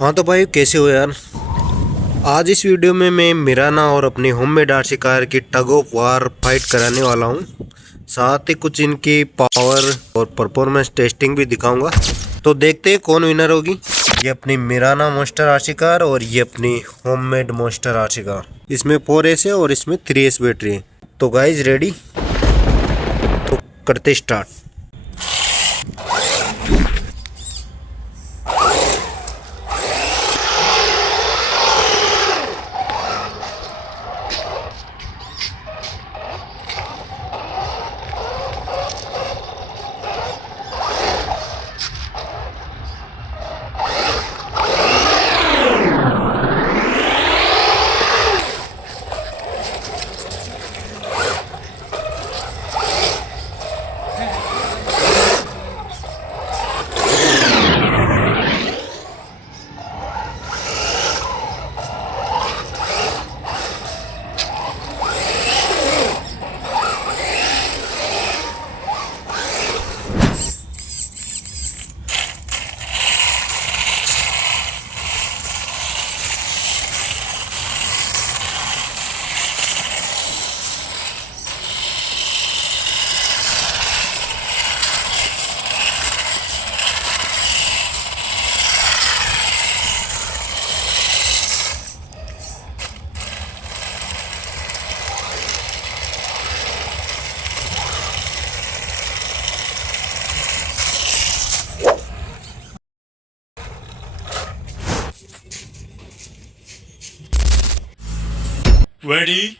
हाँ तो भाई कैसे हो यार। आज इस वीडियो में मैं मिराना और अपनी होममेड आरसी कार की टग ऑफ वार फाइट कराने वाला हूँ। साथ ही कुछ इनकी पावर और परफॉर्मेंस टेस्टिंग भी दिखाऊंगा। तो देखते हैं कौन विनर होगी। ये अपनी मिराना मॉन्स्टर आरसी कार और ये अपनी होममेड मॉन्स्टर आरसी कार। इसमें 4S है और इसमें 3S बैटरी है। तो गाइज रेडी, तो करते स्टार्ट। Ready?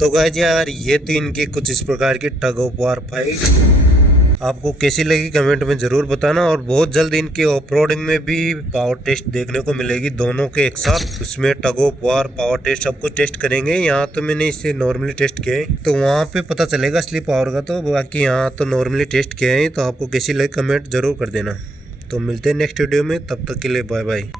तो गाइस यार ये तो इनकी कुछ इस प्रकार की टग ऑफ वार फाइट आपको कैसी लगी कमेंट में ज़रूर बताना। और बहुत जल्द इनके ऑफ रोडिंग में भी पावर टेस्ट देखने को मिलेगी, दोनों के एक साथ। उसमें tug of war power test सब कुछ टेस्ट करेंगे। यहाँ तो मैंने इसे नॉर्मली टेस्ट किया है, तो वहाँ पे पता चलेगा असली पावर का। तो बाकी यहाँ तो नॉर्मली टेस्ट किया है। तो आपको कैसी लगी कमेंट ज़रूर कर देना। तो मिलते हैं नेक्स्ट वीडियो में, तब तक के लिए बाय बाय।